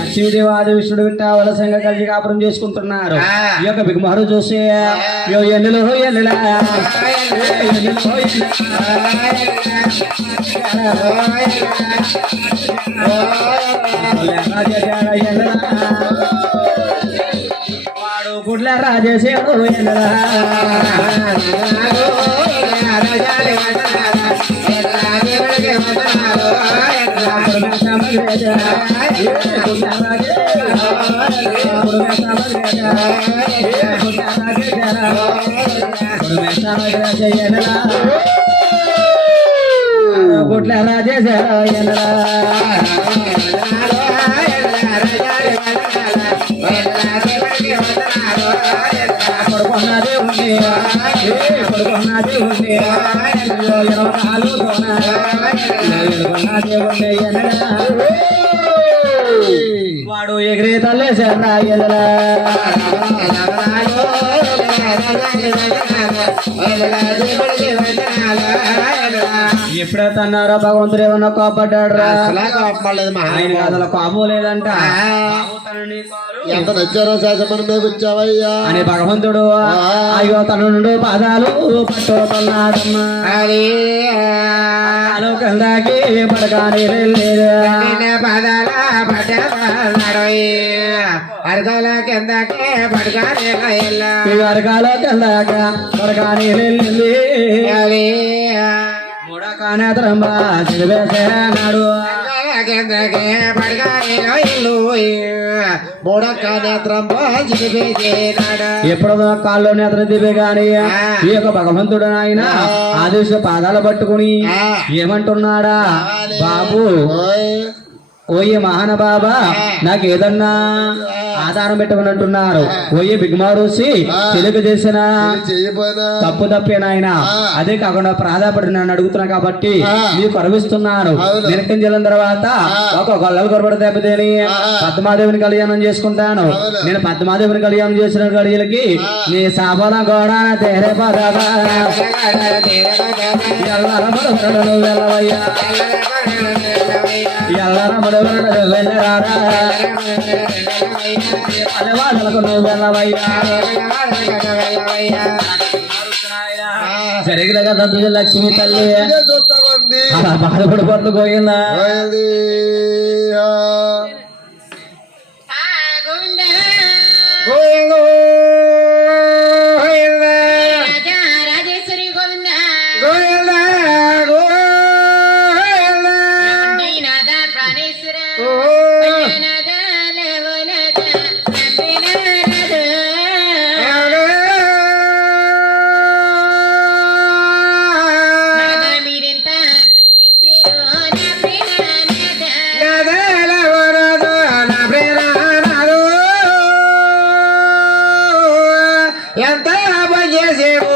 లక్ష్మీదేవాది విష్ణుడు విట్ట వలసంగా కలిసి కాపురం చేసుకుంటున్నారు. ఈ యొక్క బిగుమారు చూసి యో ఎల్లులో ఎల్లులా. వాడు గుడ్ల రాజేశాడు ఎల్లులా. గుడ్ల రాజేశాడు ఎల్లులా ఉంది పడుకున్నది ఉంది ఇరవై నాలుగు ఉంది వాడు ఎగిరే తల్లేశారా ఎదరా ఎప్పుడైతే అన్నారో భగవంతుడు ఏమన్నా కోపడ్డాడు రా కోపం లేదంట. ఎంత నచ్చారో శాసమని మేగుచ్చావయ్యా అని భగవంతుడు అయ్యో తన నుండి పాదాలు పట్టుతున్నాడమ్మా కాలు కిందకి పడకాని లేదా అరకాల కిందకే పడగానే అరకాల కిందక పడకాని మూడకానేతరంబా చదివేసాడు కిందకే పడగానే ఇల్లు మూడక్క నేత్రం బాజిపేసినాడు ఎప్పుడు కాళ్ళు నేతలు దివే గాని ఈ యొక్క భగవంతుడు ఆయన ఆదేశ పాదాలు పట్టుకుని ఏమంటున్నాడా? బాబు ఓయే మహాన బాబా నాకు ఏదన్నా ఆధారం పెట్టమనంటున్నారు. ఓయే బిగ్మారోసి తెలుగు చేసిన తప్పు తప్పేనాయన అదే కాకుండా ప్రాధాపడి నన్ను అడుగుతున్నా కాబట్టి నీకు అరవిస్తున్నాను నిరకం చెల్లిన తర్వాత ఒక గొల్లలు కొరబడి దెబ్బతేని పద్మాదేవిని కళ్యాణం చేసుకుంటాను. నేను పద్మాదేవిని కళ్యాణం చేసిన గడియలకి నీ సాబల గోడ తేరే జరిగిన కదా లక్ష్మి తల్లి అలా బాధపడి బాధపడిపోతూ పోయిందా రాజేశ్వరి ఎంత పనిచేసేవు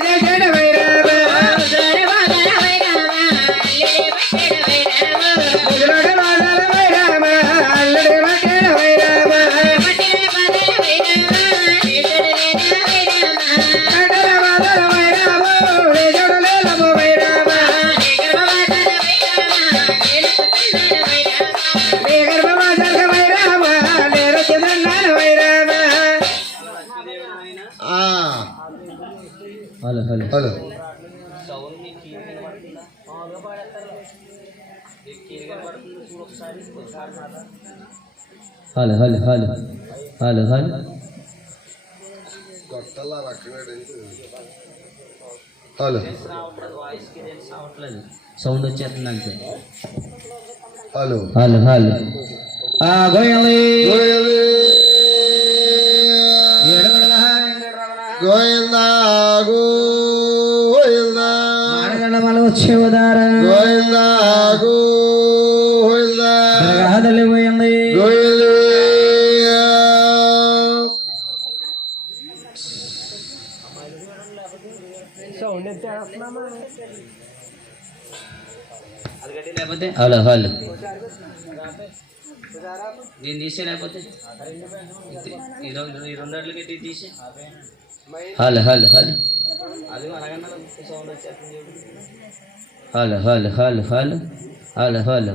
Bye, hello hello hello hello hello hello hello sound వచ్చేస్తుంది అంతే హలో హలో హలో ఆ గోయలి గోవిందా గాదలి పోయింది గోవిందా లేకపోతే హలో హలో దీన్ని తీసే లేకపోతే ఈ రెండు ఈ రెండట్లకి ఎట్టి తీసే హలో హలో హలో అది అలాగన్నా సౌండ్ వచ్చేస్తుంది. Hello hello hello hello hello hello